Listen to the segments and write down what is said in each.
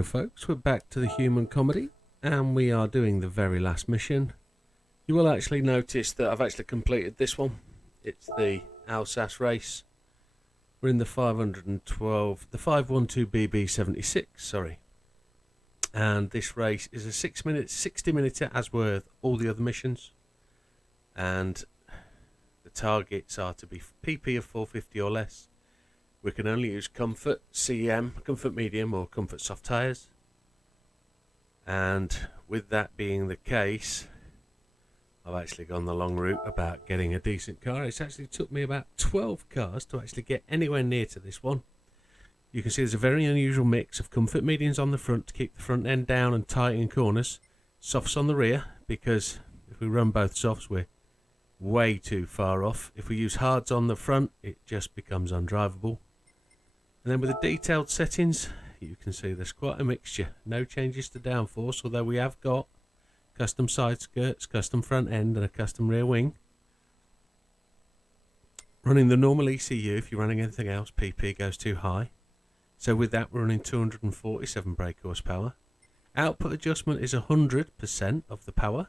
Hello folks, we're back to the human comedy and we are doing the very last mission. You will actually notice that I've actually completed this one. It's the Alsace race. We're in the 512, the 512BB76, sorry. And this race is a 60 minute as worth all the other missions. And the targets are to be PP of 450 or less. We can only use comfort, CM, comfort medium or comfort soft tyres. And with that being the case, I've actually gone the long route about getting a decent car. It's actually took me about 12 cars to actually get anywhere near to this one. You can see there's a very unusual mix of comfort mediums on the front to keep the front end down and tight in corners. Softs on the rear, because if we run both softs we're way too far off. If we use hards on the front it just becomes undrivable. And then with the detailed settings, you can see there's quite a mixture. No changes to downforce, although we have got custom side skirts, custom front end and a custom rear wing. Running the normal ECU. If you're running anything else, PP goes too high. So with that we're running 247 brake horsepower. Output adjustment is 100% of the power.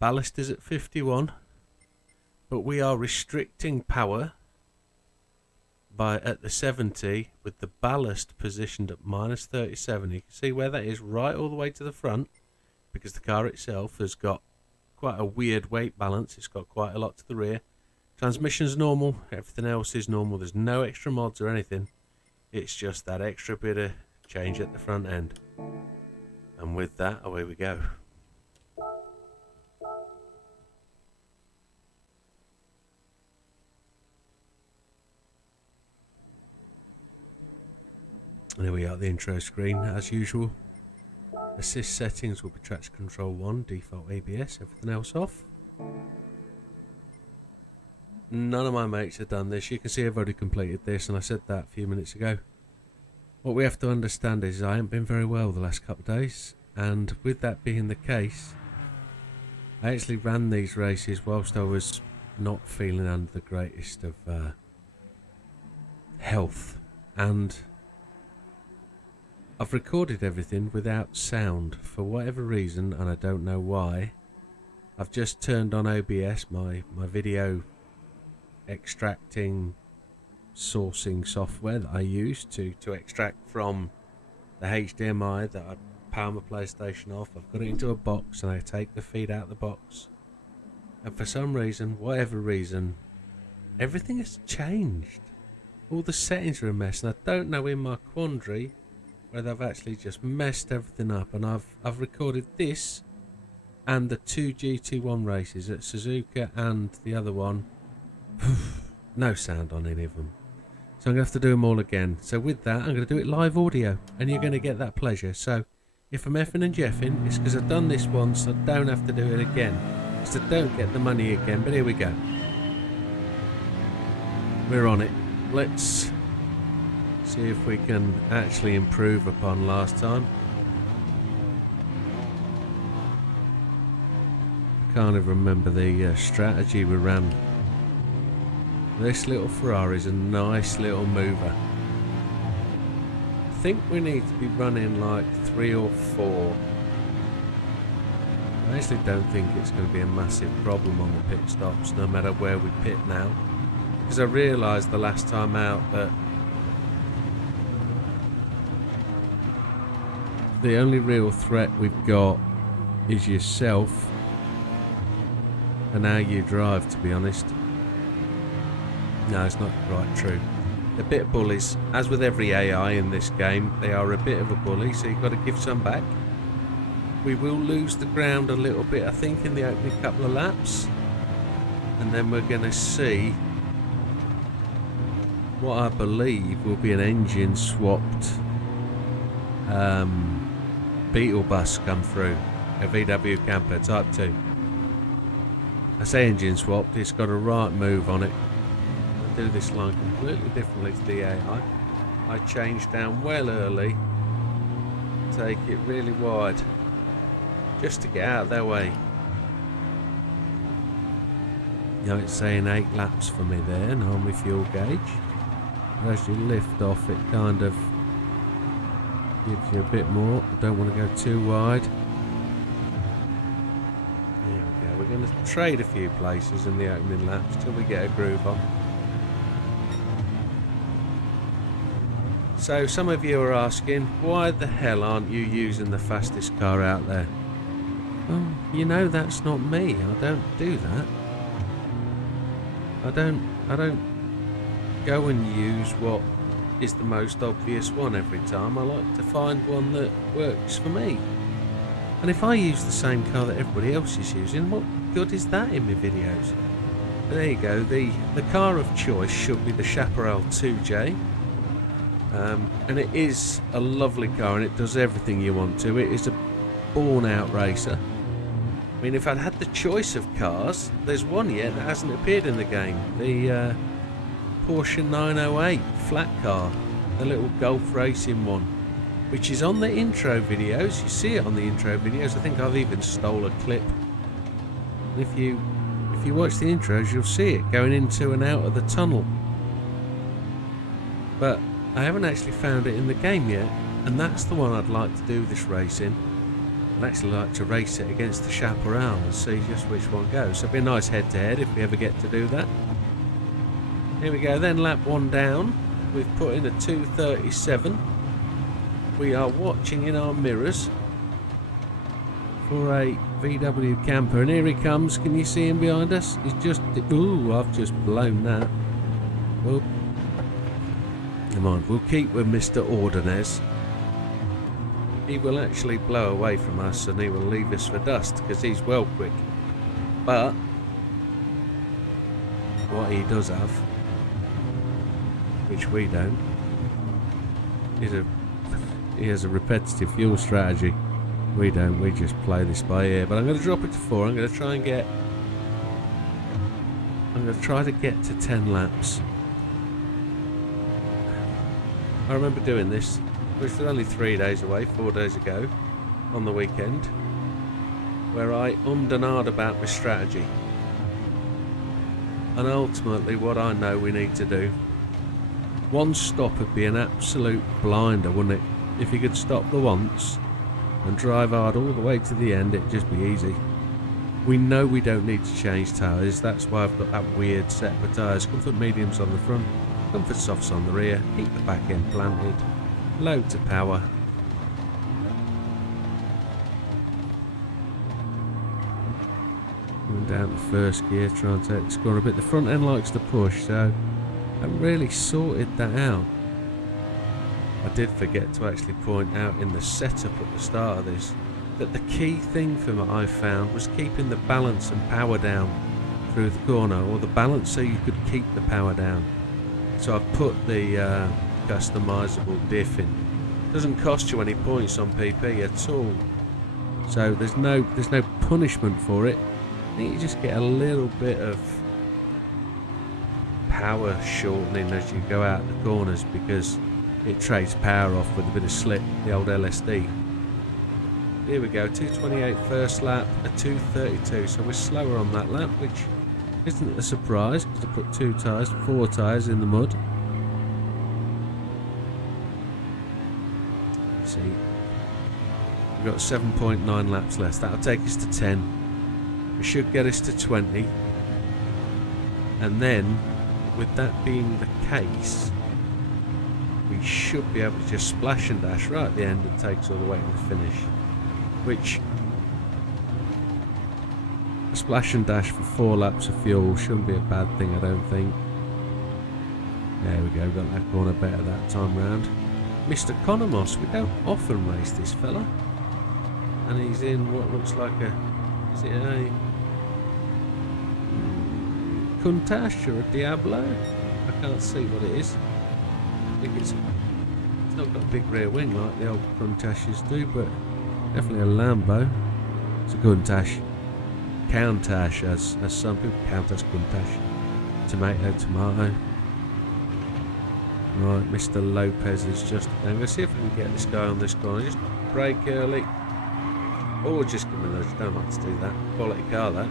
Ballast is at 51. But we are restricting power by at the 70 with the ballast positioned at minus 37. You can see where that is right all the way to the front, because the car itself has got quite a weird weight balance. It's got quite a lot to the rear. Transmission's normal, everything else is normal. There's no extra mods or anything. It's just that extra bit of change at the front end. And with that, away we go. And here we are at the intro screen as usual. Assist settings will be traction control 1, default ABS, everything else off. None of my mates have done this. You can see I've already completed this and I said that a few minutes ago. What we have to understand is I haven't been very well the last couple of days, and with that being the case, I actually ran these races whilst I was not feeling under the greatest of health, and I've recorded everything without sound for whatever reason, and I don't know why. I've just turned on OBS, my video extracting sourcing software that I use to extract from the HDMI that I power my PlayStation off. I've got it into a box and I take the feed out of the box, and for some reason, whatever reason, everything has changed. All the settings are a mess, and I don't know in my quandary where I've actually just messed everything up. And I've recorded this and the two GT1 races at Suzuka and the other one. No sound on any of them, so I'm going to have to do them all again. So with that I'm going to do it live audio and you're going to get that pleasure. So if I'm effing and jeffing, it's because I've done this once, so I don't have to do it again, because I don't get the money again. But here we go, we're on it. Let's see if we can actually improve upon last time. I can't even remember the strategy we ran. This little Ferrari's a nice little mover. I think we need to be running like 3 or 4. I actually don't think it's going to be a massive problem on the pit stops, no matter where we pit now, because I realised the last time out that the only real threat we've got is yourself and how you drive, to be honest. No, it's not quite true. They're a bit of bullies. As with every AI in this game, they are a bit of a bully, so you've got to give some back. We will lose the ground a little bit, I think, in the opening couple of laps. And then we're going to see what I believe will be an engine swapped Beetle bus come through, a VW camper type 2. I say engine swapped, it's got a right move on it. I do this line completely differently to the AI. I change down well early, take it really wide, just to get out of their way. You know, it's saying 8 laps for me there, normally fuel gauge. But as you lift off, it kind of Gives you a bit more. I don't want to go too wide. There we go. We're going to trade a few places in the opening laps till we get a groove on. So some of you are asking, why the hell aren't you using the fastest car out there? Well, you know that's not me. I don't do that. I don't go and use what is the most obvious one every time. I like to find one that works for me. And if I use the same car that everybody else is using, what good is that in my videos? But there you go. The car of choice should be the Chaparral 2J. And it is a lovely car and it does everything you want to. It is a born out racer. I mean, if I'd had the choice of cars, there's one yet that hasn't appeared in the game. The Porsche 908 flat car, the little golf racing one, which is on the intro videos. You see it on the intro videos. I think I've even stole a clip. And if you watch the intros, you'll see it going into and out of the tunnel. But I haven't actually found it in the game yet, and that's the one I'd like to do this race in. I'd actually like to race it against the Chaparral and see just which one goes. So it'll be a nice head-to-head if we ever get to do that. Here we go then, lap one down. We've put in a 2:37. We are watching in our mirrors for a VW camper, and here he comes. Can you see him behind us? He's just... Ooh, I've just blown that. Well, never mind, we'll keep with Mr. Ordonez. He will actually blow away from us and he will leave us for dust because he's well quick. But what he does have, which we don't, is he has a repetitive fuel strategy. We don't, we just play this by ear. But I'm going to drop it to 4. I'm going to try to get to 10 laps. I remember doing this, which was only 3 days away, 4 days ago, on the weekend, where I and ahed about my strategy. And ultimately what I know we need to do, one stop would be an absolute blinder, wouldn't it? If you could stop the once and drive hard all the way to the end, it'd just be easy. We know we don't need to change tyres, that's why I've got that weird set of tyres. Comfort mediums on the front, comfort softs on the rear, keep the back end planted, loads of power. Going down to first gear, trying to take the score a bit. The front end likes to push, so I haven't really sorted that out. I did forget to actually point out in the setup at the start of this that the key thing for me I found was keeping the balance and power down through the corner, or the balance so you could keep the power down. So I've put the customizable diff in. Doesn't cost you any points on PP at all, so there's no punishment for it. I think you just get a little bit of power shortening as you go out the corners because it trades power off with a bit of slip, the old LSD. Here we go, 2:28 first lap, a 2:32, so we're slower on that lap, which isn't a surprise because I put 4 tyres in the mud. See, we've got 7.9 laps left. That'll take us to 10. We should get us to 20. And then, with that being the case, we should be able to just splash and dash right at the end and take us all the way to the finish. Which, a splash and dash for 4 laps of fuel shouldn't be a bad thing, I don't think. There we go, got that corner better that time round. Mr. Conomos, we don't often race this fella. And he's in what looks like a... is it a... Countach or a Diablo? I can't see what it is. I think it's not got a big rear wing like the old Countachs do, but definitely a Lambo. It's a Countach. Countach, as some people count as Countach. Tomato, tomato. Right, Mr. Lopez is just... I'm going to see if we can get this guy on this corner. Just brake early. Or just give him a nudge. Don't like to do that. Quality car, that.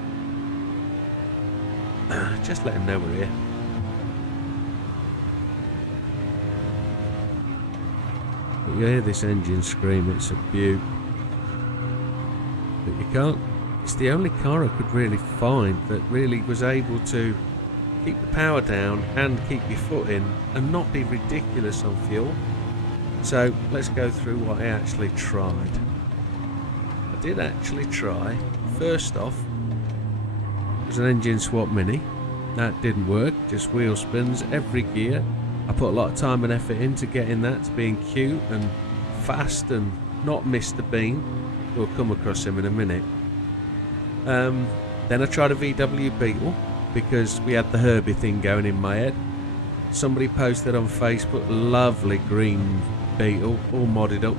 Just let him know we're here. But you hear this engine scream, it's a beaut. But you can't. It's the only car I could really find that really was able to keep the power down and keep your foot in and not be ridiculous on fuel. So let's go through what I actually tried. I did actually try, first off, it was an engine swap mini. That didn't work, just wheel spins every gear. I put a lot of time and effort into getting that to being cute and fast and not miss the bean. We'll come across him in a minute. Then I tried a VW Beetle because we had the Herbie thing going in my head. Somebody posted on Facebook, lovely green Beetle, all modded up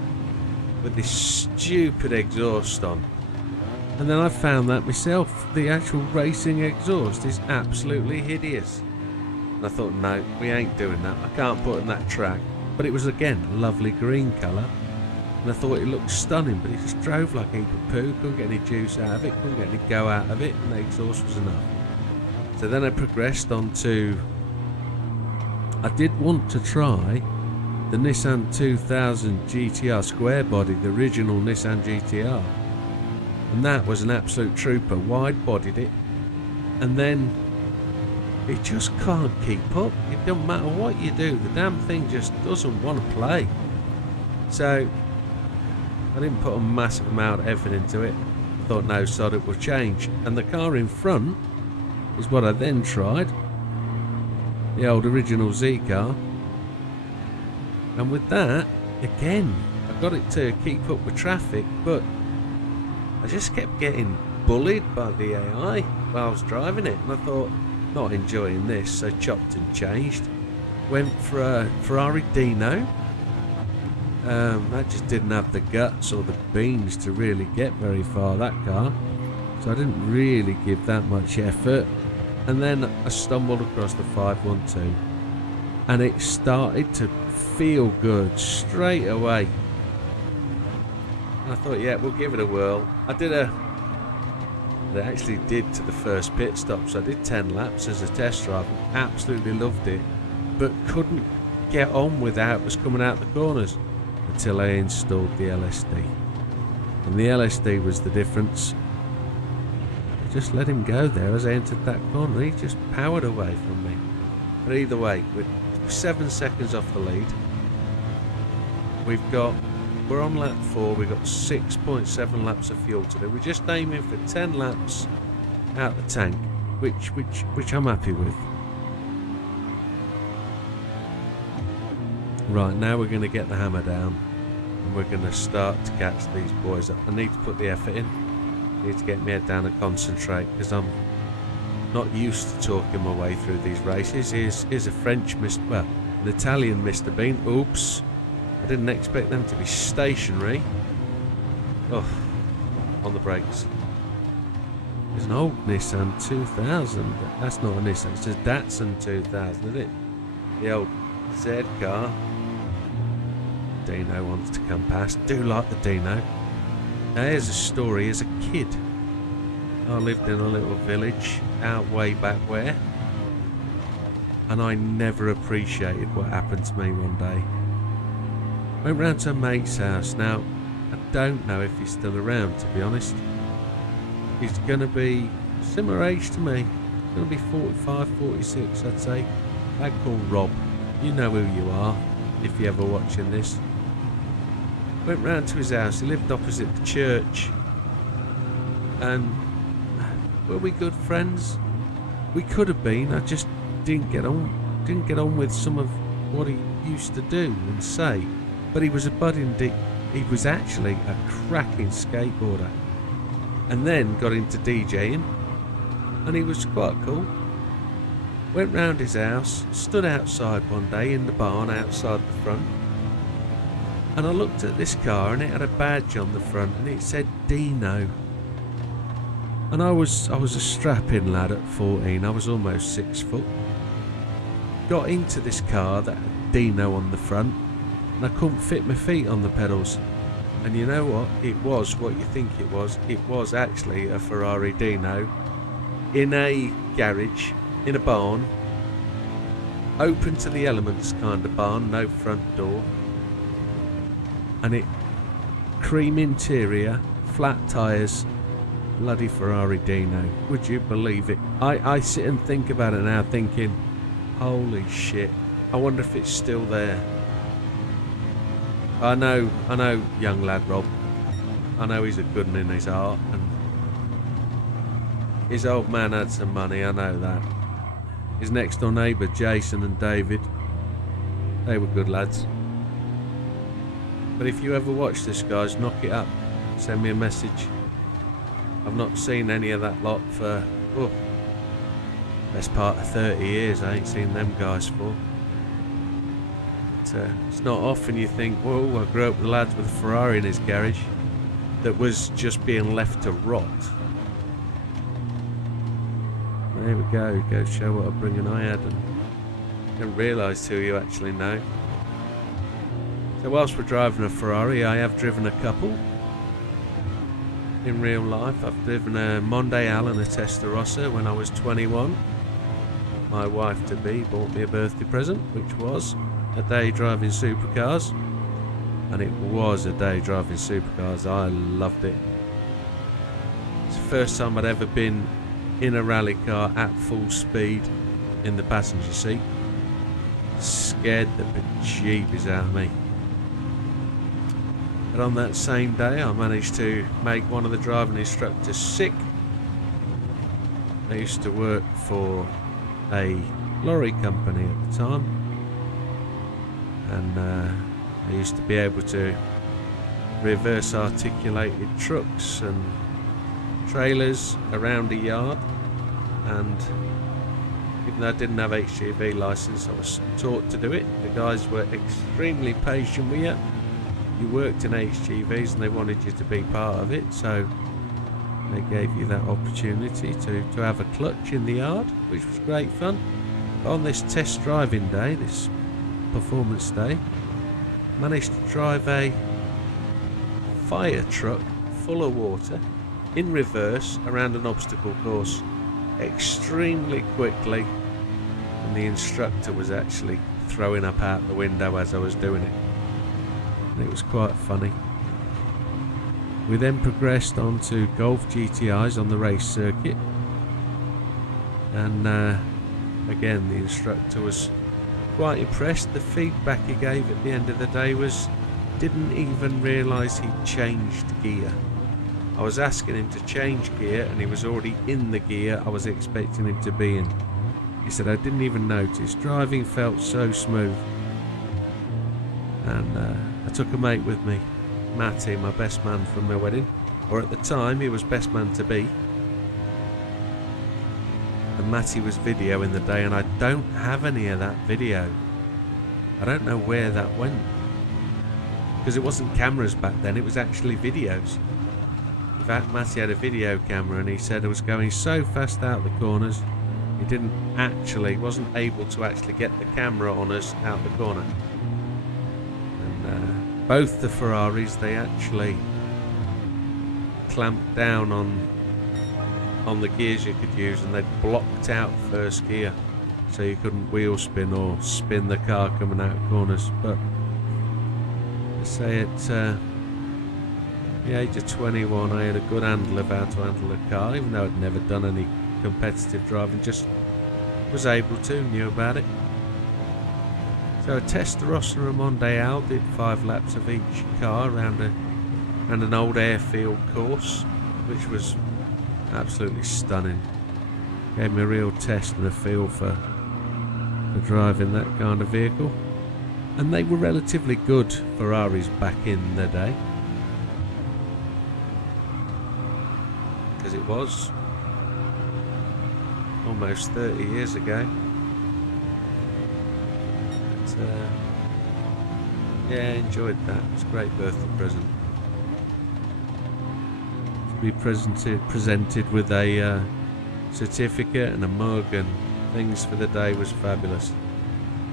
with this stupid exhaust on. And then I found that myself, the actual racing exhaust is absolutely hideous. And I thought, no, we ain't doing that. I can't put in that track. But it was again a lovely green colour. And I thought it looked stunning, but it just drove like a heap of poo. Couldn't get any juice out of it, couldn't get any go out of it, and the exhaust was enough. So then I progressed on to, I did want to try the Nissan 2000 GTR square body, the original Nissan GTR. And that was an absolute trooper, wide bodied it. And then it just can't keep up. It don't matter what you do, the damn thing just doesn't want to play. So I didn't put a massive amount of effort into it. I thought, no, sod it will change. And the car in front is what I then tried. The old original Z car. And with that, again, I got it to keep up with traffic, but I just kept getting bullied by the AI while I was driving it. And I thought, not enjoying this, so chopped and changed. Went for a Ferrari Dino. That just didn't have the guts or the beans to really get very far, that car. So I didn't really give that much effort. And then I stumbled across the 512. And it started to feel good straight away. And I thought, yeah, we'll give it a whirl. I actually did to the first pit stop. So I did 10 laps as a test drive. Absolutely loved it. But couldn't get on with how it was coming out the corners. Until I installed the LSD. And the LSD was the difference. I just let him go there as I entered that corner. He just powered away from me. But either way, with 7 seconds off the lead, we're on lap 4, we've got 6.7 laps of fuel to do. We're just aiming for 10 laps out the tank, which I'm happy with. Right, now we're going to get the hammer down and we're going to start to catch these boys up. I need to put the effort in. I need to get my head down and concentrate because I'm not used to talking my way through these races. Here's a French an Italian Mr. Bean. Oops. I didn't expect them to be stationary. Oh, on the brakes. There's an old Nissan 2000. That's not a Nissan, it's a Datsun 2000, isn't it? The old Z car. Dino wants to come past. Do like the Dino. Now here's a story. As a kid, I lived in a little village out way back where, and I never appreciated what happened to me one day. Went round to a mate's house. Now I don't know if he's still around, to be honest. He's going to be similar age to me. He's going to be 45, 46 I'd say. A lad called Rob. You know who you are, if you're ever watching this. Went round to his house. He lived opposite the church. And were we good friends? We could have been. I just didn't get on with some of what he used to do and say. But he was a budding he was actually a cracking skateboarder. And then got into DJing. And he was quite cool. Went round his house, stood outside one day in the barn outside the front, and I looked at this car and it had a badge on the front and it said Dino. And I was a strapping lad at 14, I was almost 6 foot. Got into this car that had Dino on the front and I couldn't fit my feet on the pedals. And you know what? It was what you think it was. It was actually a Ferrari Dino in a garage. In a barn, open to the elements kind of barn, no front door. and it cream interior, flat tyres, bloody Ferrari Dino. Would you believe it? I sit and think about it now, thinking, holy shit, I wonder if it's still there. I know, young lad Rob. I know he's a good one in his heart, and his old man had some money, I know that. His next door neighbour, Jason and David, they were good lads. But if you ever watch this, guys, knock it up. Send me a message. I've not seen any of that lot for, best part of 30 years. I ain't seen them guys for. But, it's not often you think, whoa, I grew up with lads with a Ferrari in his garage that was just being left to rot. There we go, go show what a bringing I had, and didn't realise who you actually know. So whilst we're driving a Ferrari, I have driven a couple in real life. I've driven a Mondial and a Testarossa when I was 21. My wife-to-be bought me a birthday present, which was a day driving supercars. And it was a day driving supercars. I loved it. It's the first time I'd ever been in a rally car at full speed in the passenger seat. Scared the bejeebies out of me. But on that same day I managed to make one of the driving instructors sick. I used to work for a lorry company at the time, and I used to be able to reverse articulated trucks and trailers around a yard, and even though I didn't have HGV license, I was taught to do it. The guys were extremely patient with you. You worked in HGVs and they wanted you to be part of it, so they gave you that opportunity to have a clutch in the yard, which was great fun. But on this test driving day, this performance day, I managed to drive a fire truck full of water in reverse around an obstacle course extremely quickly, and the instructor was actually throwing up out the window as I was doing it. And it was quite funny. We then progressed on to Golf GTIs on the race circuit, and again the instructor was quite impressed. The feedback he gave at the end of the day was didn't even realise he'd changed gear. I was asking him to change gear and he was already in the gear I was expecting him to be in. He said, I didn't even notice. Driving felt so smooth. And I took a mate with me, Matty, my best man from my wedding, or at the time he was best man to be. And Matty was videoing the day, and I don't have any of that video. I don't know where that went, because it wasn't cameras back then, it was actually videos. In fact, Matty had a video camera and he said it was going so fast out the corners he wasn't able to actually get the camera on us out the corner. And both the Ferraris, they actually clamped down on the gears you could use, and they blocked out first gear so you couldn't wheel spin or spin the car coming out of corners. But I say at the age of 21 I had a good handle of how to handle a car, even though I'd never done any competitive driving, just was able to, knew about it. So a Testarossa and a Mondial did 5 laps of each car around an old airfield course, which was absolutely stunning. Gave me a real test and a feel for driving that kind of vehicle. And they were relatively good Ferraris back in the day, because it was almost 30 years ago. But, yeah, enjoyed that. It was a great birthday present. To be presented with a certificate and a mug and things for the day was fabulous.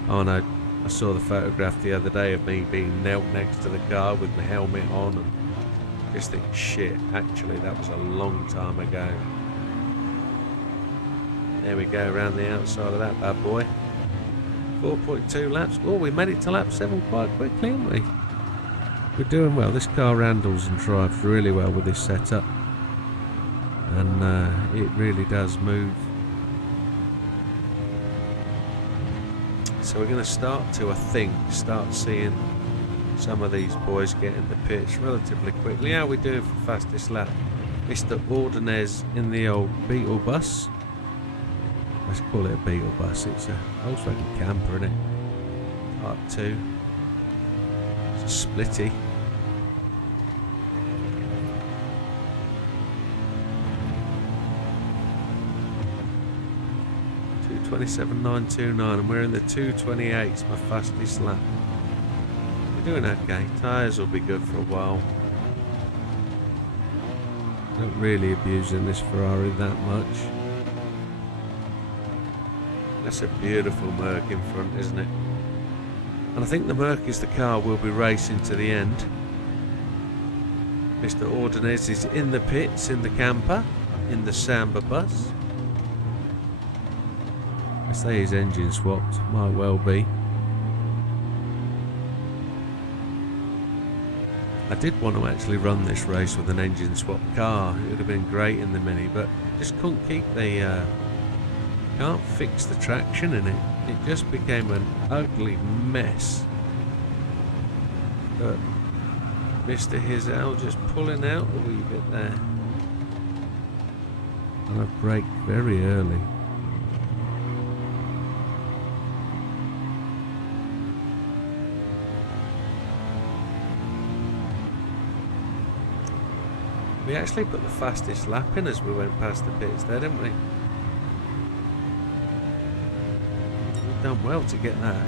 Oh no, I saw the photograph the other day of me being knelt next to the car with my helmet on, and just think, shit, actually that was a long time ago. There we go, around the outside of that bad boy. 4.2 laps. Oh, we made it to lap 7 quite quickly, haven't we? we're doing well. This car handles and drives really well with this setup, and it really does move. So we're going to start seeing some of these boys get in the pits relatively quickly. How are we doing for fastest lap? Mr. Ordonez in the old Beetle bus. Let's call it a Beetle bus. It's a Volkswagen camper, isn't it? Part 2. It's a splitty. .227.929, and we're in the 228s, my fastest lap. We're doing okay. Tyres will be good for a while. Not really abusing this Ferrari that much. That's a beautiful Merc in front, isn't it? And I think the Merc is the car we'll be racing to the end. Mr. Ordonez is in the pits, in the camper, in the Samba bus. I say his engine swapped, might well be. I did want to actually run this race with an engine swap car. It would have been great in the Mini, but just couldn't keep the can't fix the traction in it. It just became an ugly mess. But Mr. Hizel just pulling out a wee bit there. And I braked very early. We actually put the fastest lap in as we went past the pits there, didn't we? We've done well to get that.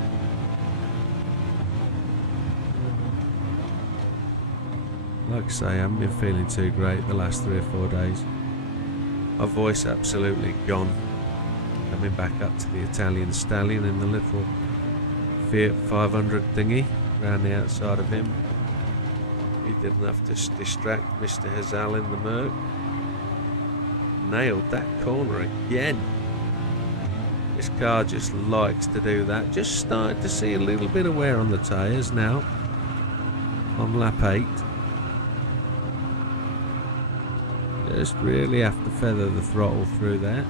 Like I say, I haven't been feeling too great the last 3 or 4 days. My voice absolutely gone. Coming back up to the Italian stallion in the little Fiat 500 thingy around the outside of him. He did enough to distract Mr. Hizel in the Merc. Nailed that corner again. This car just likes to do that. Just started to see a little bit of wear on the tyres now. On lap 8. Just really have to feather the throttle through there.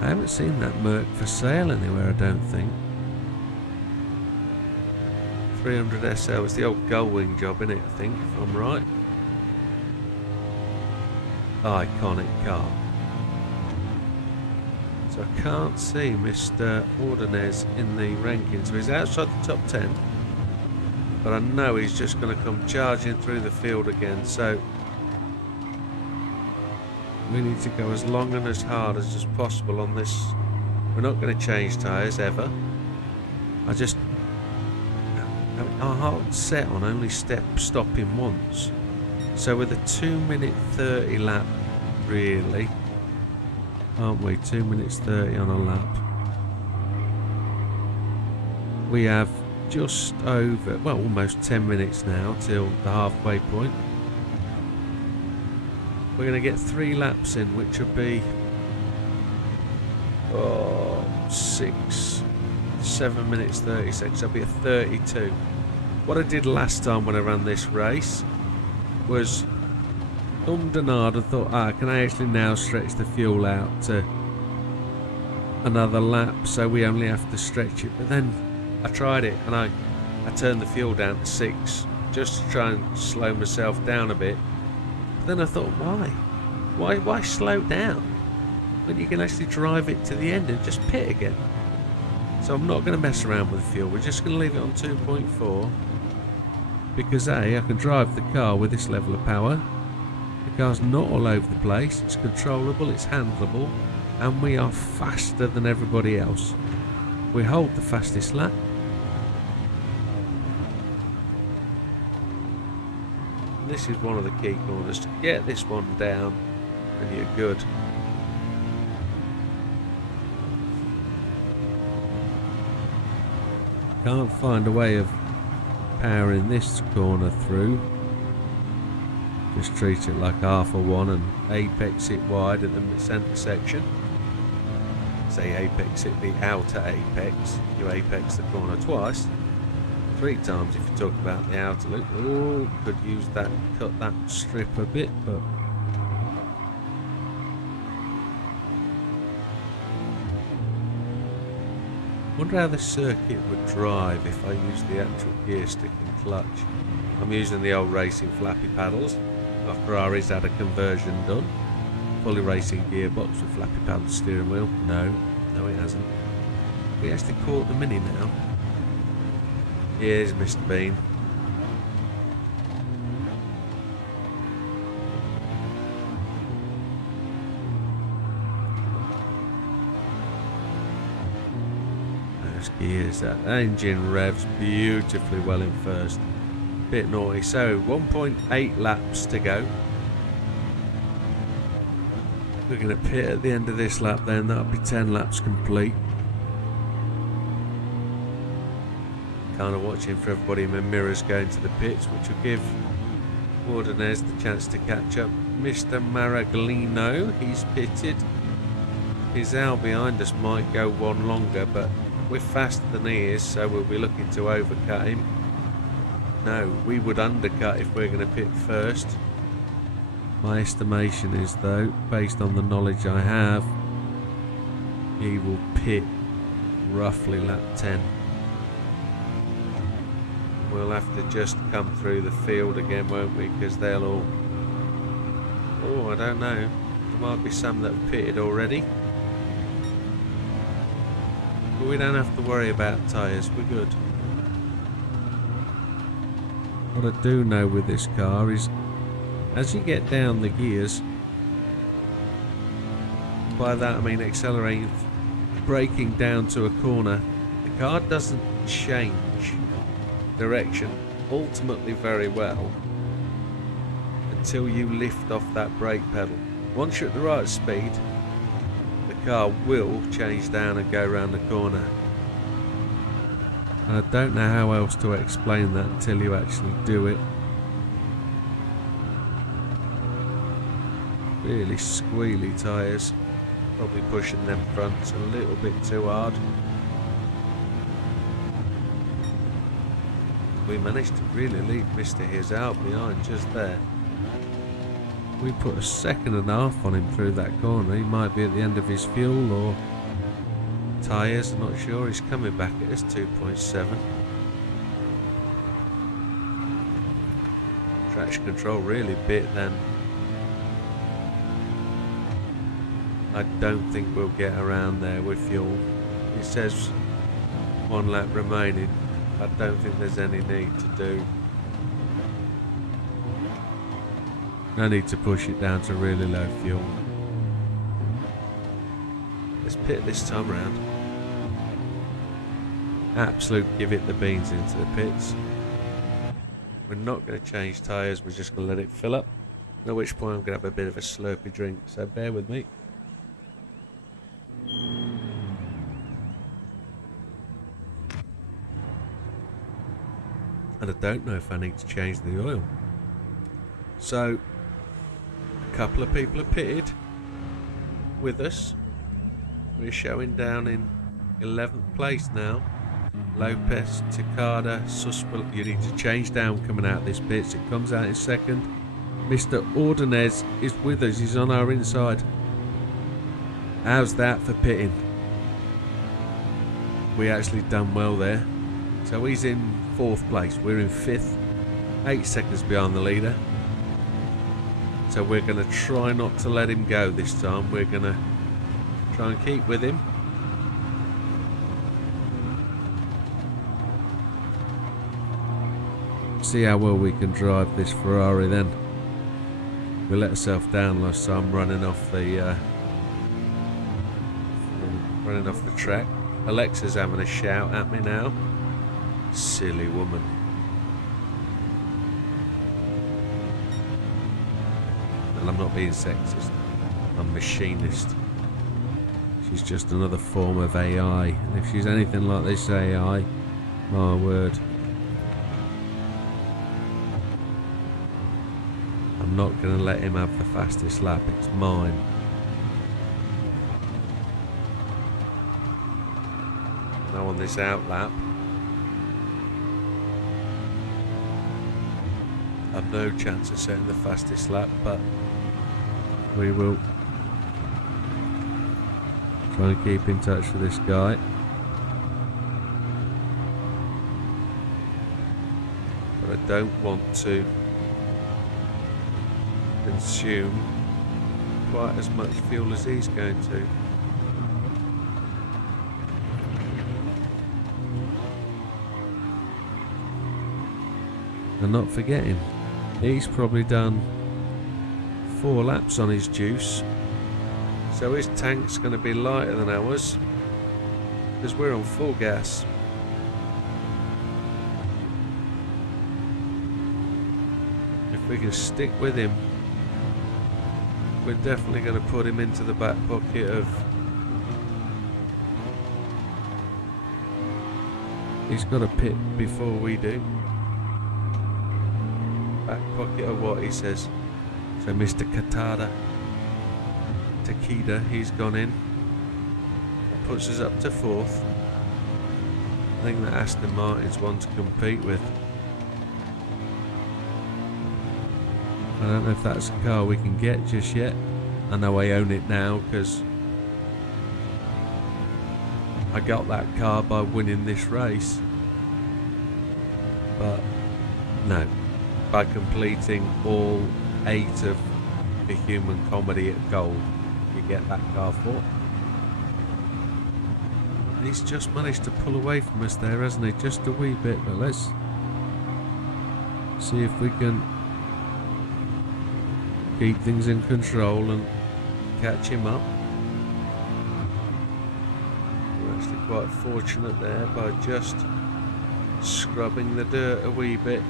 I haven't seen that Merc for sale anywhere, I don't think. 300 SL is the old Gullwing job, innit, I think, if I'm right. Iconic car. So I can't see Mr. Ordonez in the rankings. So he's outside the top 10. But I know he's just going to come charging through the field again. So we need to go as long and as hard as possible on this. We're not going to change tyres ever. Our heart's set on only stopping once. So with a 2:30 lap, really, aren't we? 2:30 on a lap. We have just over, well, almost 10 minutes now till the halfway point. We're going to get 3 laps in, which will be 7 minutes 30 seconds. That'll be a 32. What I did last time when I ran this race was and hard and thought, can I actually now stretch the fuel out to another lap so we only have to stretch it? But then I tried it and I turned the fuel down to 6 just to try and slow myself down a bit. Then I thought, why slow down when you can actually drive it to the end and just pit again? So I'm not going to mess around with the fuel. We're just going to leave it on 2.4 because I can drive the car with this level of power. The car's not all over the place. It's controllable, it's handleable, and we are faster than everybody else. We hold the fastest lap. This is one of the key corners. To get this one down and you're good. Can't find a way of powering this corner through. Just treat it like half a one and apex it wide at the centre section. Say apex it the outer apex. You apex the corner twice. 3 times if you talk about the outer loop. Oh, could use that, cut that strip a bit, but wonder how the circuit would drive if I used the actual gear stick and clutch. I'm using the old racing flappy paddles. My Ferrari's had a conversion done. Fully racing gearbox with flappy paddle steering wheel. No it hasn't. We actually caught the Mini now. Here's Mr. Bean. Those gears, that engine revs beautifully well in first. Bit naughty. So 1.8 laps to go. We're going to pit at the end of this lap then. That'll be 10 laps complete. Kind of watching for everybody in my mirrors going to the pits, which will give Ordonez the chance to catch up. Mr. Maraglino, he's pitted. His Al behind us might go one longer, but we're faster than he is, so we'll be looking to overcut him. No, we would undercut if we're going to pit first. My estimation is, though, based on the knowledge I have, he will pit roughly lap 10. We'll have to just come through the field again, won't we? Because they'll all... Oh, I don't know. There might be some that have pitted already. But we don't have to worry about tyres. We're good. What I do know with this car is, as you get down the gears, by that I mean accelerating, braking down to a corner, the car doesn't change direction ultimately very well until you lift off that brake pedal. Once you're at the right speed, the car will change down and go around the corner. And I don't know how else to explain that until you actually do it. Really squealy tyres, probably pushing them fronts a little bit too hard. We managed to really leave Mr. His out behind just there. We put a second and a half on him through that corner. He might be at the end of his fuel or tyres, I'm not sure. He's coming back at us 2.7. Traction control really bit then. I don't think we'll get around there with fuel. It says 1 lap remaining. I don't think there's any need to do. No need to push it down to really low fuel. Let's pit this time round. Absolute give it the beans into the pits. We're not going to change tyres, we're just going to let it fill up. At which point I'm going to have a bit of a slurpy drink, so bear with me. And I don't know if I need to change the oil. So, a couple of people are pitted with us. We're showing down in 11th place now. Lopez, Takada, Suspel. You need to change down coming out this bit. So it comes out in second. Mr. Ordonez is with us. He's on our inside. How's that for pitting? We actually done well there. So he's in 4th place. We're in 5th. 8 seconds behind the leader. So we're going to try not to let him go this time. We're going to try and keep with him. See how well we can drive this Ferrari then. We let ourselves down last time running off the track. Alexa's having a shout at me now. Silly woman. And I'm not being sexist. I'm machinist. She's just another form of AI. And if she's anything like this AI, my word. I'm not going to let him have the fastest lap. It's mine. Now on this out lap, I've no chance of setting the fastest lap, but we will try and keep in touch with this guy. But I don't want to consume quite as much fuel as he's going to. And not forgetting, he's probably done 4 laps on his juice, so his tank's going to be lighter than ours because we're on full gas. If we can stick with him, we're definitely going to put him into the back pocket of... He's got a pit before we do. Back pocket of what, he says. So Mr. Takeda, he's gone in. That puts us up to 4th. I think that Aston Martin's one to compete with. I don't know if that's a car we can get just yet. I know I own it now because I got that car by winning this race. But no, by completing all 8 of the human comedy at Gold, you get that car for. He's just managed to pull away from us there, hasn't he? Just a wee bit, but let's see if we can keep things in control and catch him up. We're actually quite fortunate there by just scrubbing the dirt a wee bit.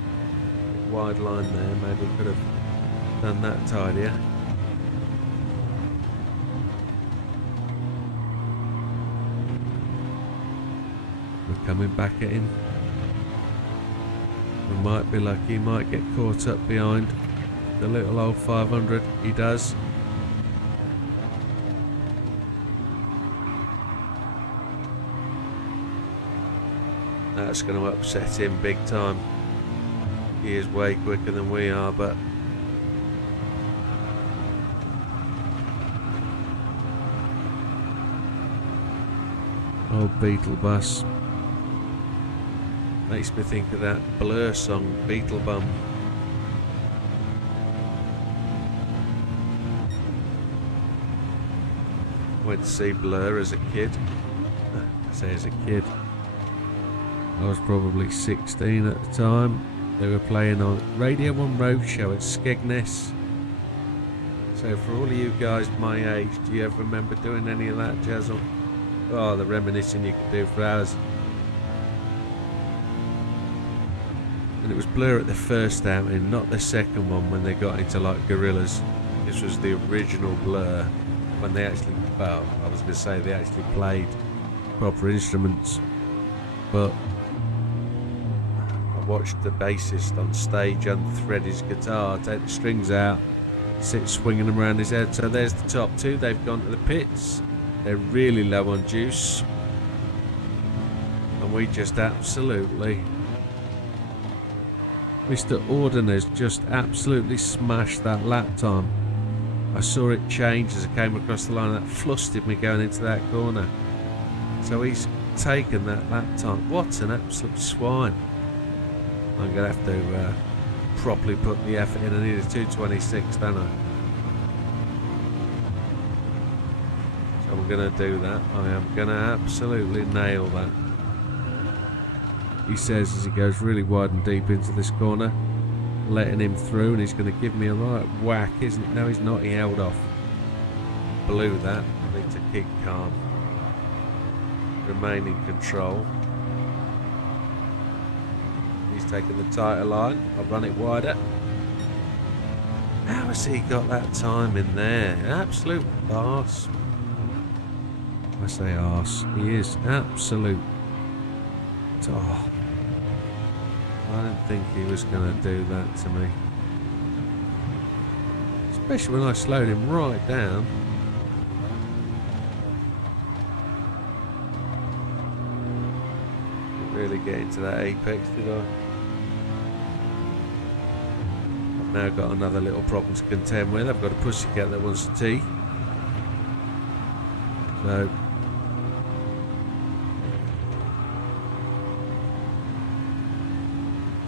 Wide line there, maybe could have done that tidier. We're coming back at him. We might be lucky, he might get caught up behind the little old 500. He does. That's going to upset him big time. He is way quicker than we are, but old Beetle Bus makes me think of that Blur song, Beetle Bum. Went to see Blur as a kid. I say as a kid, I was probably 16 at the time. They were playing on Radio 1 Roadshow at Skegness. So for all of you guys my age, do you ever remember doing any of that, Jazzle? Oh, the reminiscing you could do for hours. And it was Blur at the first outing, not the second one when they got into like Gorillaz. This was the original Blur, when they actually, well, I was going to say they actually played proper instruments. But I watched the bassist on stage unthread his guitar, take the strings out, sit swinging them around his head. So there's the top 2, they've gone to the pits. They're really low on juice. And we just absolutely... Mr. Ordonez just absolutely smashed that lap time. I saw it change as I came across the line. That flustered me going into that corner. So he's taken that lap time. What an absolute swine. I'm going to have to properly put the effort in. I need a 226, don't I? So I'm going to do that. I am going to absolutely nail that. He says as he goes really wide and deep into this corner, letting him through, and he's going to give me a right whack, isn't it? No, he's not. He held off. Blew that. I need to keep calm. Remain in control. He's taken the tighter line. I'll run it wider. How has he got that time in there? Absolute arse. I say arse. He is absolute. Oh. I didn't think he was going to do that to me. Especially when I slowed him right down. Didn't really get into that apex, did I? I've now got another little problem to contend with. I've got a pussycat that wants to tee. So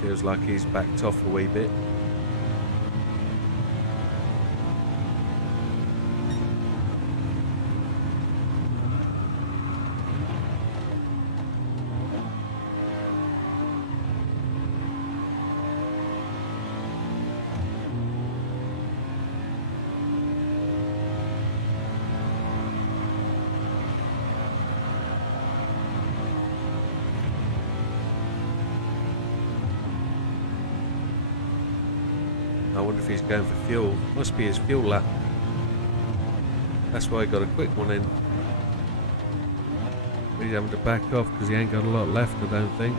feels like he's backed off a wee bit. I wonder if he's going for fuel. Must be his fuel lap. That's why he got a quick one in. He's having to back off because he ain't got a lot left, I don't think.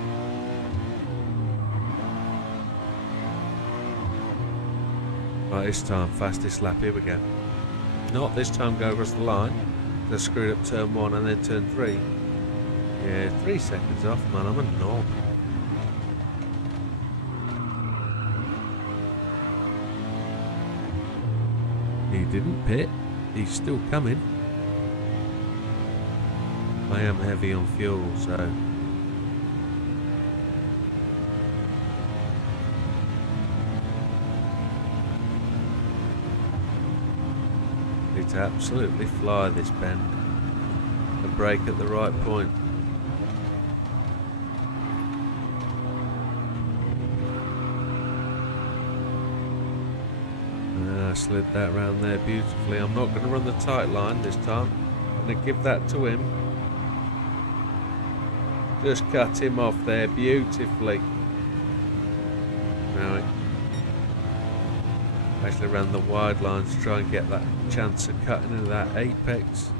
Right, this time, fastest lap, here we go. Not this time go across the line. They screwed up turn 1 and then turn 3. Yeah, 3 seconds off, man, I'm a knob. He didn't pit, he's still coming. I am heavy on fuel, so need to absolutely fly this bend and brake at the right point. I slid that round there beautifully. I'm not going to run the tight line this time. I'm going to give that to him. Just cut him off there beautifully. Now I actually ran the wide lines to try and get that chance of cutting into that apex.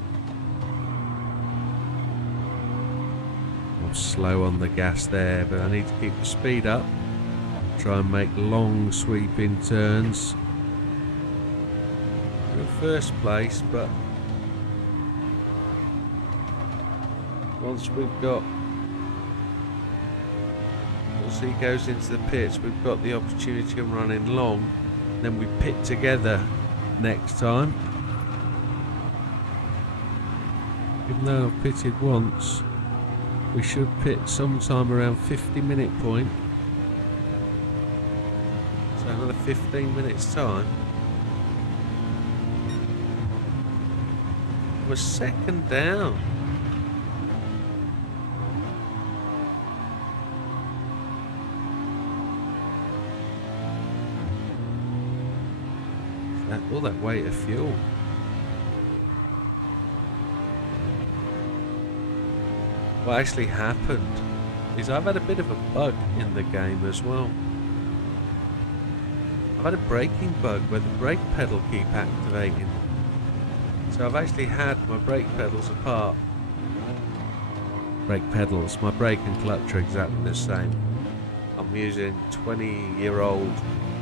I'm slow on the gas there, but I need to keep the speed up. Try and make long sweeping turns. We're in first place, but once he goes into the pits, we've got the opportunity of running long. Then we pit together next time. Even though I've pitted once, we should pit sometime around 50-minute point. So another 15 minutes time. We're second down. All that weight of fuel. What actually happened is I've had a bit of a bug in the game as well. I've had a braking bug where the brake pedal keep activating. So I've actually had my brake pedals apart. Brake pedals, my brake and clutch are exactly the same. I'm using 20-year-old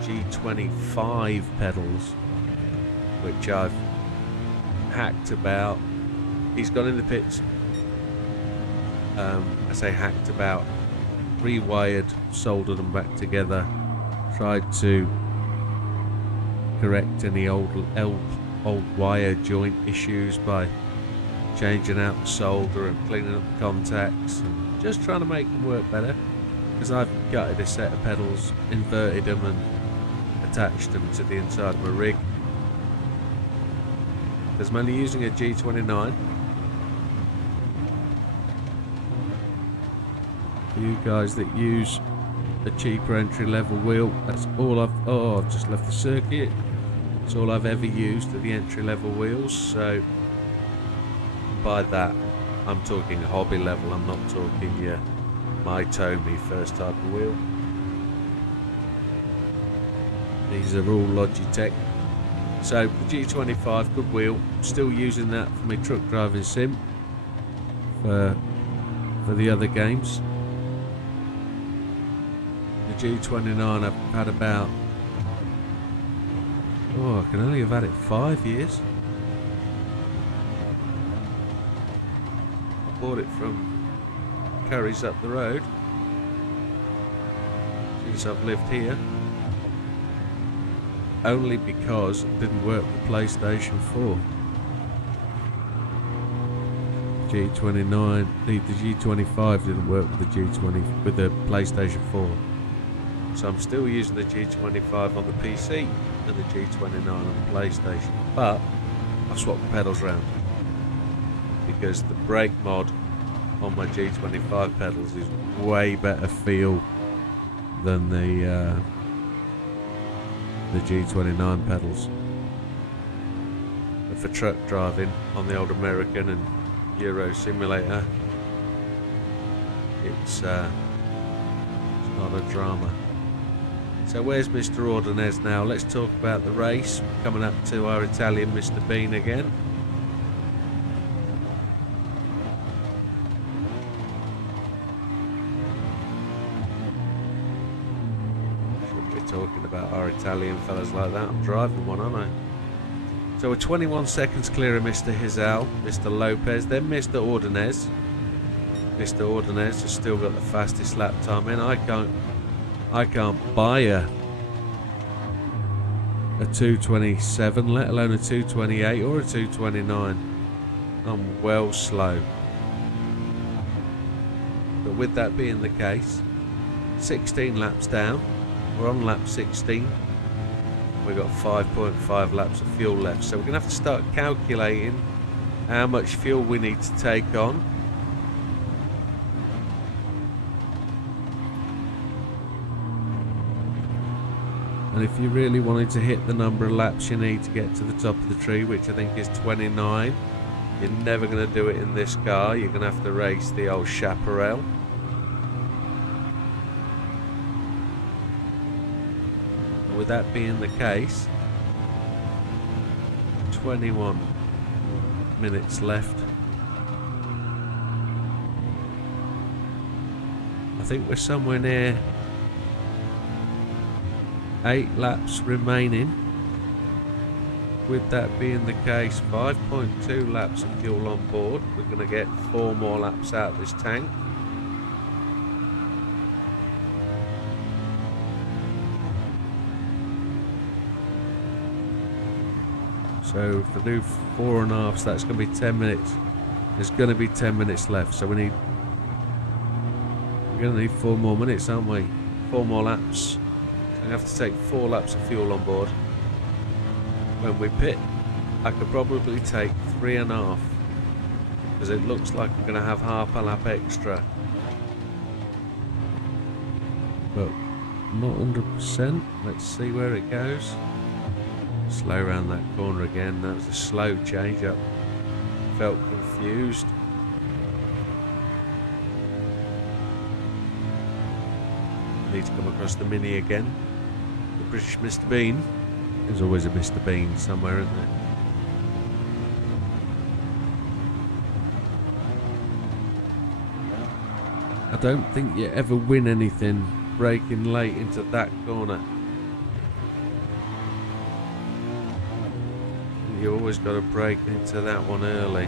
G25 pedals, which I've hacked about. He's gone in the pits. I say hacked about, rewired, soldered them back together, tried to correct any old wire joint issues by changing out the solder and cleaning up the contacts and just trying to make them work better, because I've gutted a set of pedals, inverted them and attached them to the inside of my rig. Because I'm only using a G29. For you guys that use a cheaper entry level wheel, that's all I've just left the circuit. It's all I've ever used are the entry level wheels. So by that I'm talking hobby level, I'm not talking your my Tommy first type of wheel. These are all Logitech. So the G25, good wheel, still using that for my truck driving sim for the other games. The G29 I've had about Oh, I can only have had it 5 years. I bought it from Curry's up the road since I've lived here. Only because it didn't work with PlayStation 4. G29, the G25 didn't work with the G20 with the PlayStation 4. So I'm still using the G25 on the PC and the G29 on the PlayStation. But I've swapped the pedals around because the brake mod on my G25 pedals is way better feel than the G29 pedals. But for truck driving on the old American and Euro simulator, it's not a drama. So where's Mr. Ordonez now? Let's talk about the race. Coming up to our Italian Mr. Bean again. Talking about our Italian fellas like that. I'm driving one, aren't I? So we're 21 seconds clear of Mr. Hizal, Mr. Lopez, then Mr. Ordonez. Mr. Ordonez has still got the fastest lap time in. I can't buy a 227, let alone a 228 or a 229. I'm well slow. But with that being the case, 16 laps down. We're on lap 16. We've got 5.5 laps of fuel left. So we're going to have to start calculating how much fuel we need to take on. And if you really wanted to hit the number of laps you need to get to the top of the tree, which I think is 29, you're never going to do it in this car. You're going to have to race the old Chaparral. With that being the case, 21 minutes left. I think we're somewhere near 8 laps remaining. With that being the case, 5.2 laps of fuel on board. We're going to get 4 more laps out of this tank. So if I do 4.5, so that's going to be 10 minutes. There's going to be 10 minutes left, so we're going to need 4 more minutes, aren't we? 4 more laps. So I have to take 4 laps of fuel on board. When we pit, I could probably take 3.5, because it looks like I'm going to have half a lap extra. But not 100%. Let's see where it goes. Slow round that corner again. That was a slow change up. Felt confused. Need to come across the Mini again. The British Mr. Bean. There's always a Mr. Bean somewhere, isn't there? I don't think you ever win anything braking late into that corner. You always got to brake into that one early.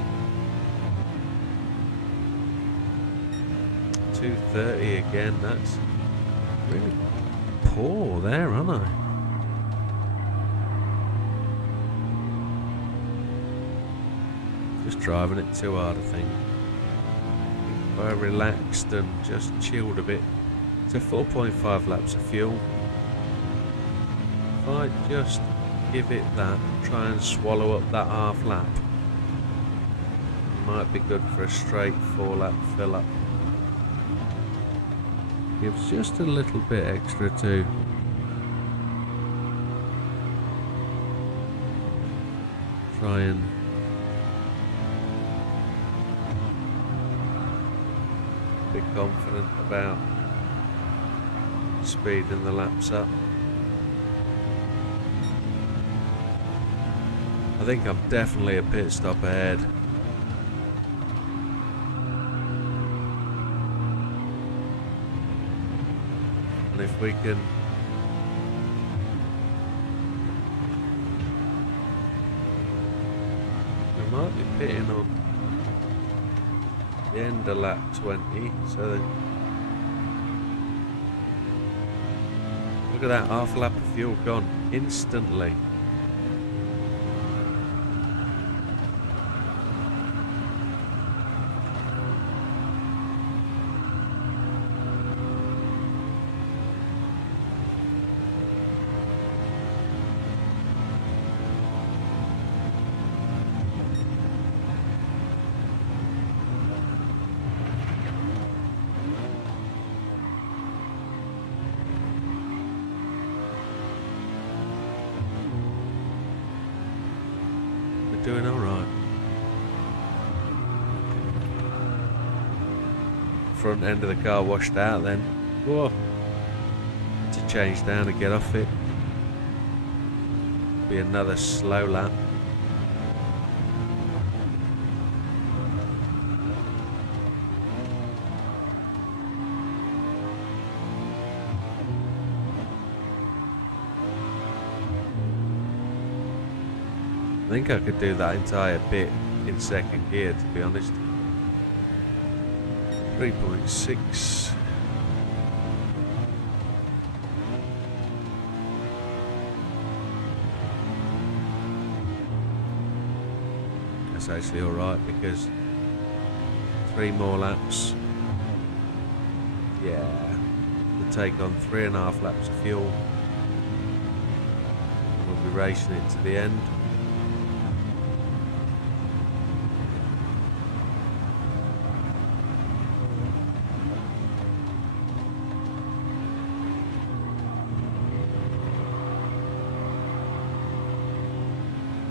230 again. That's really poor there, aren't I? Just driving it too hard, I think. If I relaxed and just chilled a bit. So 4.5 laps of fuel. If I just give it that, try and swallow up that half lap, might be good for a straight 4 lap fill up. Gives just a little bit extra to try and be confident about speeding the laps up. I think I'm definitely a pit stop ahead. And if we can might be pitting on the end of lap 20, so then look at that, half a lap of fuel gone instantly. Doing alright. Front end of the car washed out then. Whoa. To change down and get off it. Be another slow lap. I think I could do that entire bit in second gear, to be honest. 3.6. That's actually alright because 3 more laps. Yeah. We'll take on 3.5 laps of fuel. We'll be racing it to the end.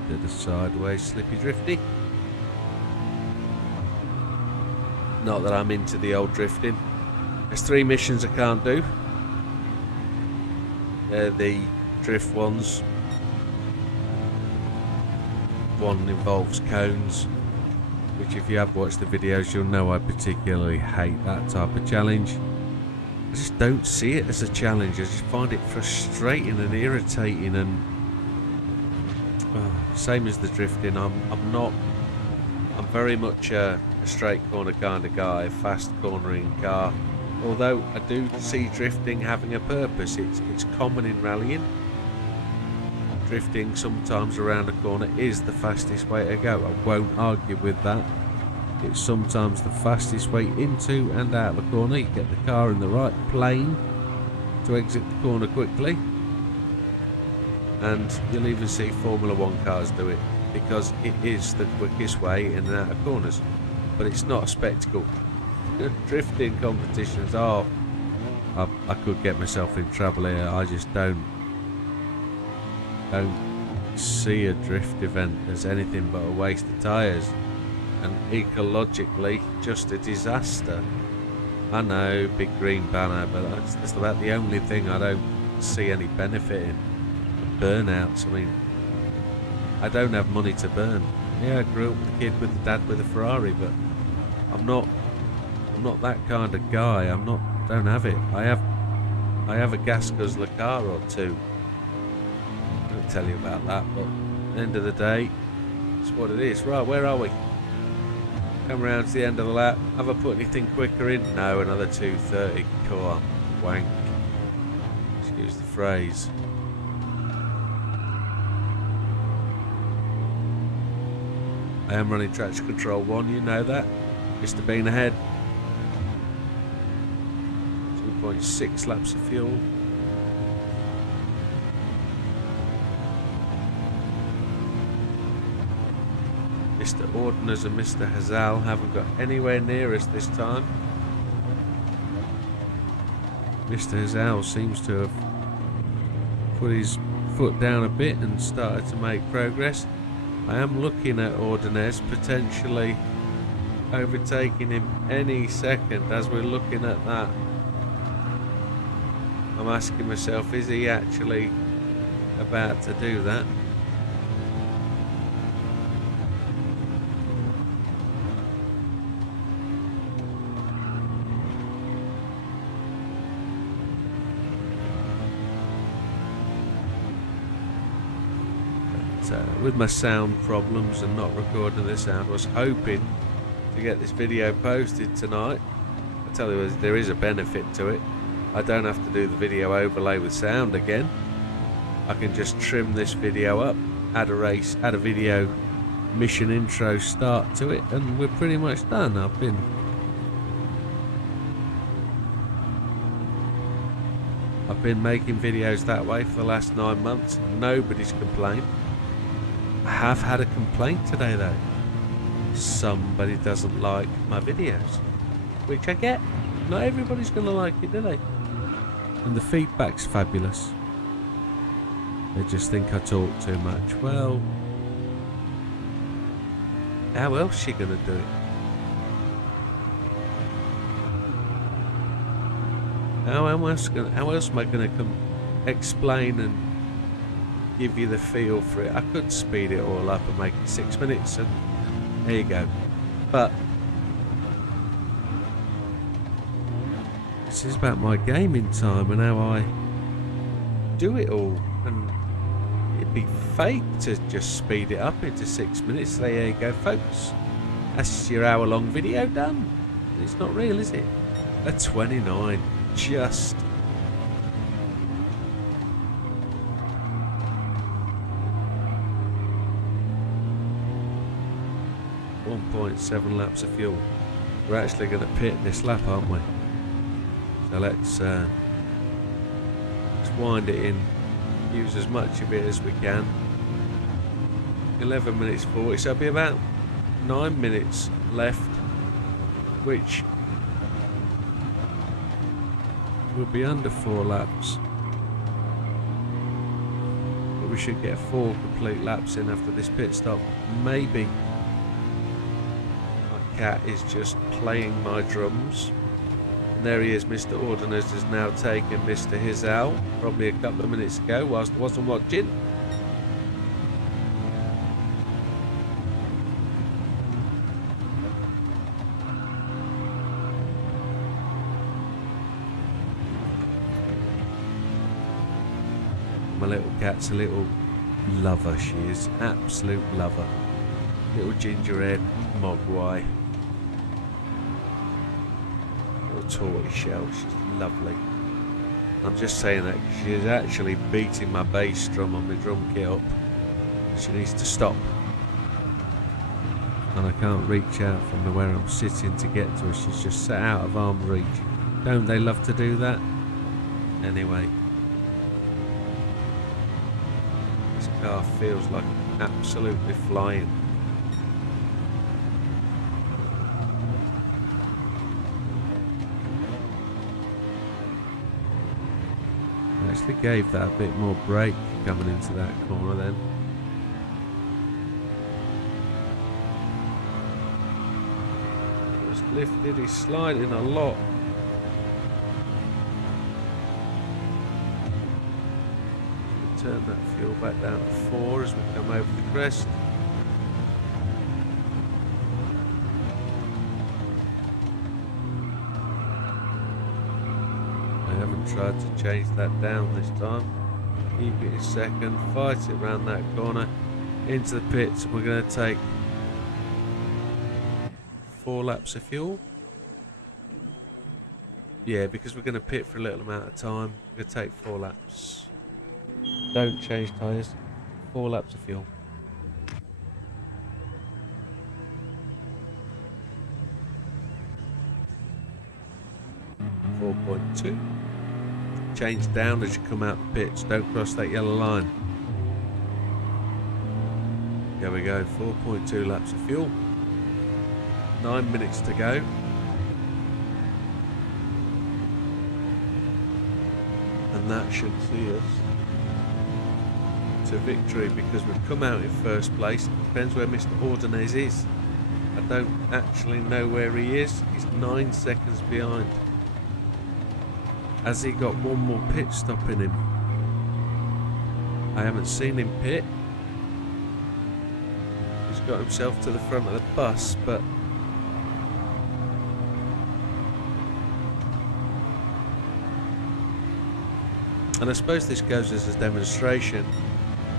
Bit of sideways slippy drifty. Not that I'm into the old drifting. There's 3 missions I can't do. They're the drift ones. One involves cones, which if you have watched the videos you'll know I particularly hate that type of challenge. I just don't see it as a challenge. I just find it frustrating and irritating, and same as the drifting. I'm very much a straight corner kind of guy, fast cornering car. Although I do see drifting having a purpose. It's common in rallying. Drifting sometimes around a corner is the fastest way to go. I won't argue with that. It's sometimes the fastest way into and out of the corner. You get the car in the right plane to exit the corner quickly. And you'll even see Formula 1 cars do it because it is the quickest way in and out of corners. But it's not a spectacle. Drifting competitions are... I could get myself in trouble here. I just don't see a drift event as anything but a waste of tyres. And ecologically, just a disaster. I know, big green banner, but that's about the only thing I don't see any benefit in. Burnouts. I mean, I don't have money to burn. Yeah, I grew up with a kid with a dad with a Ferrari, but I'm not that kind of guy. Don't have it. I have a gas guzzler car or two. I won't tell you about that, but at the end of the day, it's what it is. Right, where are we? Come round to the end of the lap. Have I put anything quicker in? No, another 2:30. Come on, wank. Excuse the phrase. I am running traction control 1, you know that. Mr. Bean ahead. 2.6 laps of fuel. Mr. Ordners and Mr. Hazal haven't got anywhere near us this time. Mr. Hazal seems to have put his foot down a bit and started to make progress. I am looking at Ordonez potentially overtaking him any second. As we're looking at that, I'm asking myself, is he actually about to do that? with my sound problems and not recording the sound, I was hoping to get this video posted tonight. I tell you, there is a benefit to it. I don't have to do the video overlay with sound again. I can just trim this video up, add a video mission intro start to it, and we're pretty much done. I've been making videos that way for the last 9 months. Nobody's complained. I have had a complaint today though. Somebody doesn't like my videos, which I get. Not everybody's gonna like it, do they? And the feedback's fabulous. They just think I talk too much. Well, how else are you gonna do it? How else am I gonna come explain and give you the feel for it? I could speed it all up and make it 6 minutes, and there you go. But this is about my gaming time and how I do it all, and it'd be fake to just speed it up into 6 minutes. There you go, folks. That's your hour-long video done. It's not real, is it? A 29, just. .7 laps of fuel. We're actually going to pit this lap, aren't we? So let's wind it in, use as much of it as we can. 11 minutes 40, so it'll be about 9 minutes left, which will be under 4 laps. But we should get 4 complete laps in after this pit stop. Maybe. Cat is just playing my drums, and there he is. Mr. Ordonez has now taken Mr. His out, probably a couple of minutes ago whilst I wasn't watching. My little cat's a little lover, she is, absolute lover. Little gingerhead mogwai. Tortoiseshell, she's lovely. I'm just saying that she is actually beating my bass drum on my drum kit up. She needs to stop, and I can't reach out from where I'm sitting to get to her. She's just sat out of arm's reach. Don't they love to do that? Anyway, this car feels like absolutely flying. Actually gave that a bit more brake coming into that corner then. Just lifted, he's sliding a lot. Turn that fuel back down to 4 as we come over the crest. Tried to change that down this time. Keep it in second, fight it around that corner into the pits, and we're going to take 4 laps of fuel. Yeah, because we're going to pit for a little amount of time, we're going to take 4 laps. Don't change tyres. 4 laps of fuel. .2. Change down as you come out the pits. Don't cross that yellow line. There we go. 4.2 laps of fuel. 9 minutes to go. And that should see us to victory, because we've come out in first place. It depends where Mr. Ordonez is. I don't actually know where he is. He's 9 seconds behind. Has he got one more pit stop in him? I haven't seen him pit. He's got himself to the front of the bus, but and I suppose this goes as a demonstration.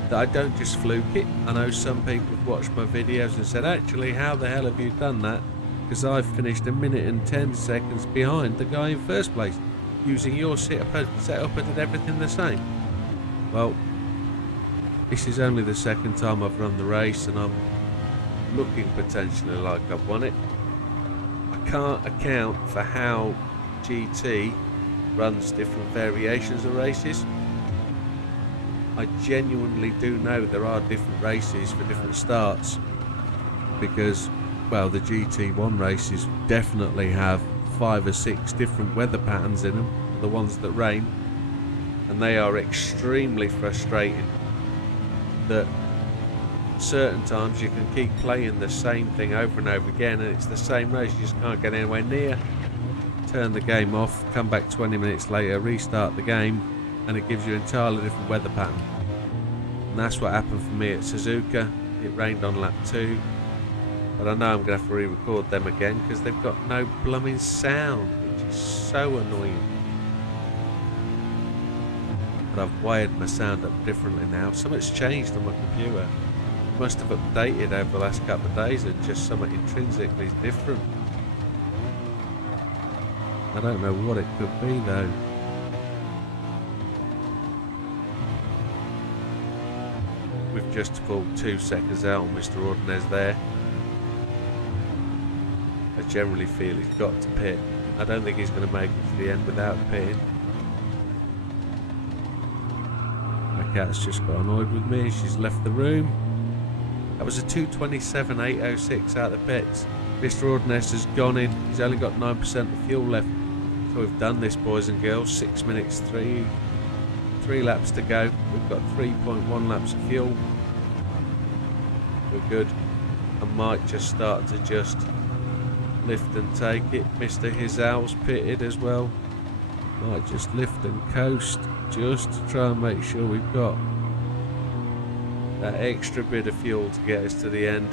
that I don't just fluke it. I know some people have watched my videos and said, actually, how the hell have you done that? Because I've finished 1 minute and 10 seconds behind the guy in first place. Using your setup, I did everything the same. Well, this is only the second time I've run the race, and I'm looking potentially like I've won it. I can't account for how GT runs different variations of races. I genuinely do know there are different races for different starts, because, well, the GT1 races definitely have 5 or 6 different weather patterns in them, the ones that rain, and they are extremely frustrating. That certain times you can keep playing the same thing over and over again, and it's the same race, you just can't get anywhere near. Turn the game off, come back 20 minutes later, restart the game, and it gives you an entirely different weather pattern. And that's what happened for me at Suzuka. It rained on lap 2, but I know I'm going to have to re-record them again because they've got no blooming sound, which is so annoying. But I've wired my sound up differently now. Something's changed on my computer. It must have updated over the last couple of days, and just something intrinsically is different. I don't know what it could be though. We've just pulled 2 seconds out on Mr. Ordonez there. I generally feel he's got to pit. I don't think he's going to make it to the end without pitting. My cat's just got annoyed with me. She's left the room. That was a 2:27.806 out of the pits. Mr. Ordonez has gone in. He's only got 9% of fuel left. So we've done this, boys and girls. 6 minutes, 3 laps to go. We've got 3.1 laps of fuel. We're good. I might just start to just lift and take it. Mr. Hizal's pitted as well. Might just lift and coast just to try and make sure we've got that extra bit of fuel to get us to the end.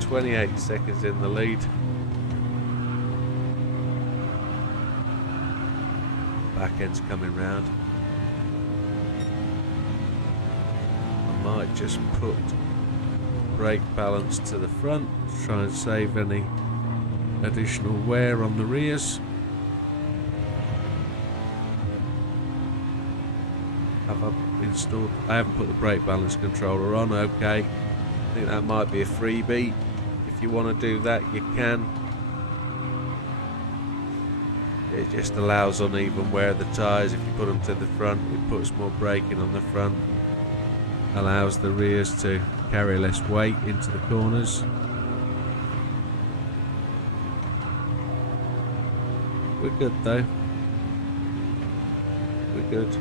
28 seconds in the lead. Back end's coming round. I might just put brake balance to the front to try and save any additional wear on the rears. Have I installed? I haven't put the brake balance controller on. Okay, I think that might be a freebie. If you want to do that, you can. It just allows uneven wear of the tyres. If you put them to the front, it puts more braking on the front, allows the rears to carry less weight into the corners. We're good though. We're good.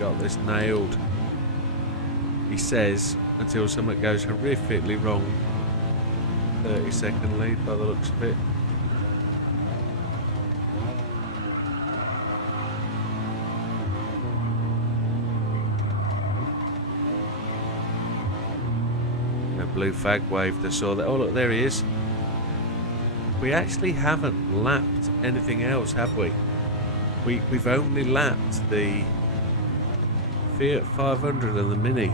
Got this nailed, he says, until something goes horrifically wrong. 30-second lead by the looks of it. A blue flag waved. I saw that. Oh look, there he is. We actually haven't lapped anything else, have we? We've only lapped the Fiat 500 and the Mini.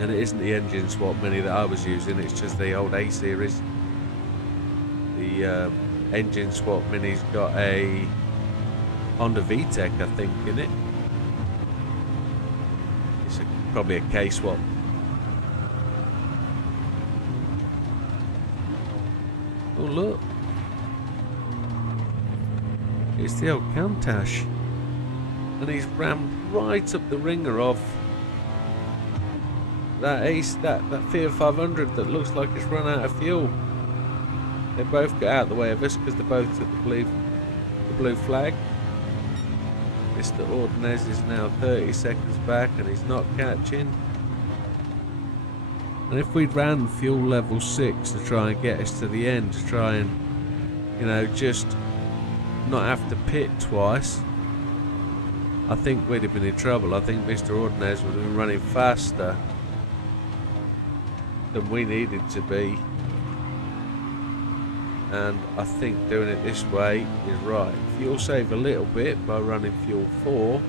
And it isn't the engine swap Mini that I was using, it's just the old A series. The engine swap Mini's got a Honda VTEC, I think, in it. It's probably a K swap. Oh look, it's the old Countach, and he's rammed right up the ringer of that Fiat 500 that looks like it's run out of fuel. They both got out of the way of us because they both took the blue flag. Mr. Ordonez is now 30 seconds back and he's not catching. And if we'd ran fuel level 6 to try and get us to the end, to try and, you know, just not have to pit twice, I think we'd have been in trouble. I think Mr. Ordonez would have been running faster than we needed to be. And I think doing it this way is right. Fuel save a little bit by running fuel 4,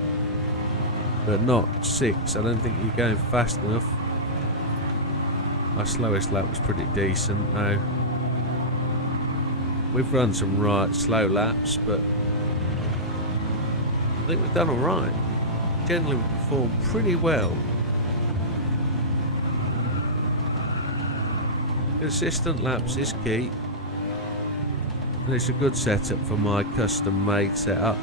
but not 6. I don't think you're going fast enough. Our slowest lap was pretty decent though. We've run some right slow laps, but I think we've done alright. Generally we performed pretty well. Consistent laps is key. And it's a good setup for my custom made setup.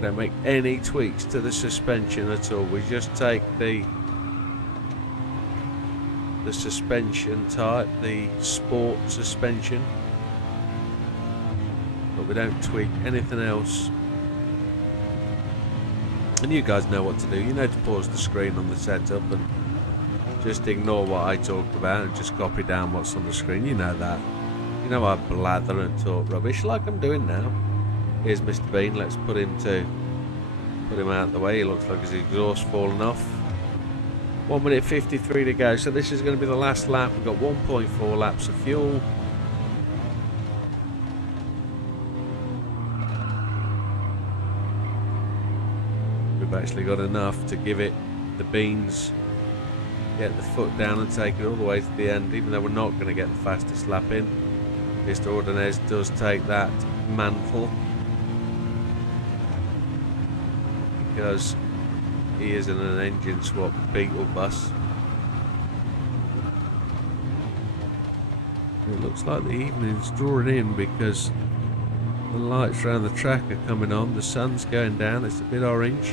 Don't make any tweaks to the suspension at all. We just take the suspension type, the sport suspension, but we don't tweak anything else. And you guys know what to do. You know to pause the screen on the setup and just ignore what I talk about and just copy down what's on the screen. You know that. You know I blather and talk rubbish like I'm doing now. Here's Mr. Bean. Let's put him out of the way. He looks like his exhaust falling off. 1 minute 53 to go. So this is going to be the last lap. We've got 1.4 laps of fuel. We've actually got enough to give it the beans. Get the foot down and take it all the way to the end, even though we're not going to get the fastest lap in. Mr. Ordonez does take that mantle because he is in an engine swap Beetle bus. It looks like the evening's drawing in because the lights around the track are coming on, the sun's going down, it's a bit orange.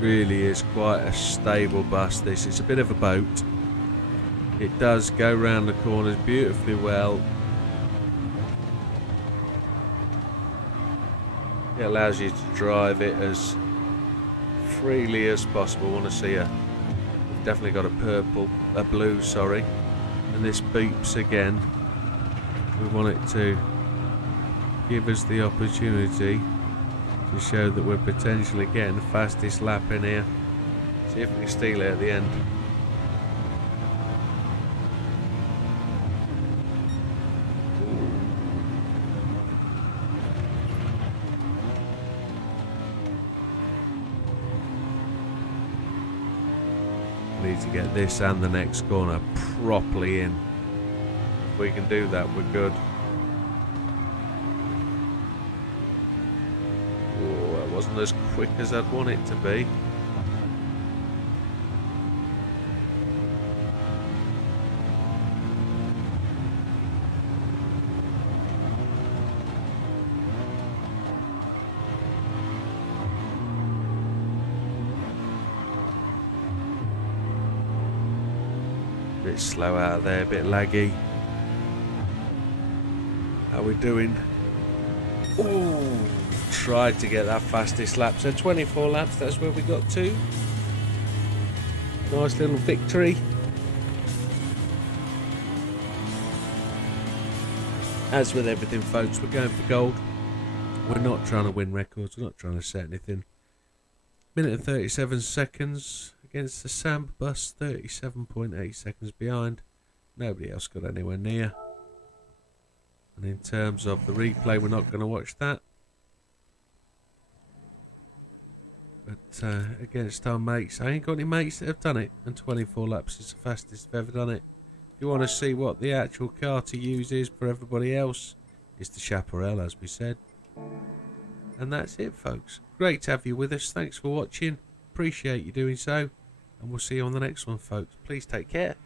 Really is quite a stable bus this. It's a bit of a boat. It does go round the corners beautifully well. It allows you to drive it as freely as possible. I want to see we've definitely got a blue, sorry. And this beeps again. We want it to give us the opportunity to show that we're potentially getting the fastest lap in here. See if we can steal it at the end. Need to get this and the next corner properly in. If we can do that, we're good. Wasn't as quick as I'd want it to be. Bit slow out there, a bit laggy. How we doing? Ooh, tried to get that fastest lap. So 24 laps, that's where we got to. Nice little victory. As with everything, folks, we're going for gold. We're not trying to win records. We're not trying to set anything. Minute and 37 seconds against the Samba bus, 37.8 seconds behind. Nobody else got anywhere near. And in terms of the replay, we're not going to watch that. But against our mates, I ain't got any mates that have done it, and 24 laps is the fastest I've ever done it. If you want to see what the actual car to use is for everybody else, it's the Chaparral, as we said. And that's it, folks. Great to have you with us. Thanks for watching. Appreciate you doing so. And we'll see you on the next one, folks. Please take care.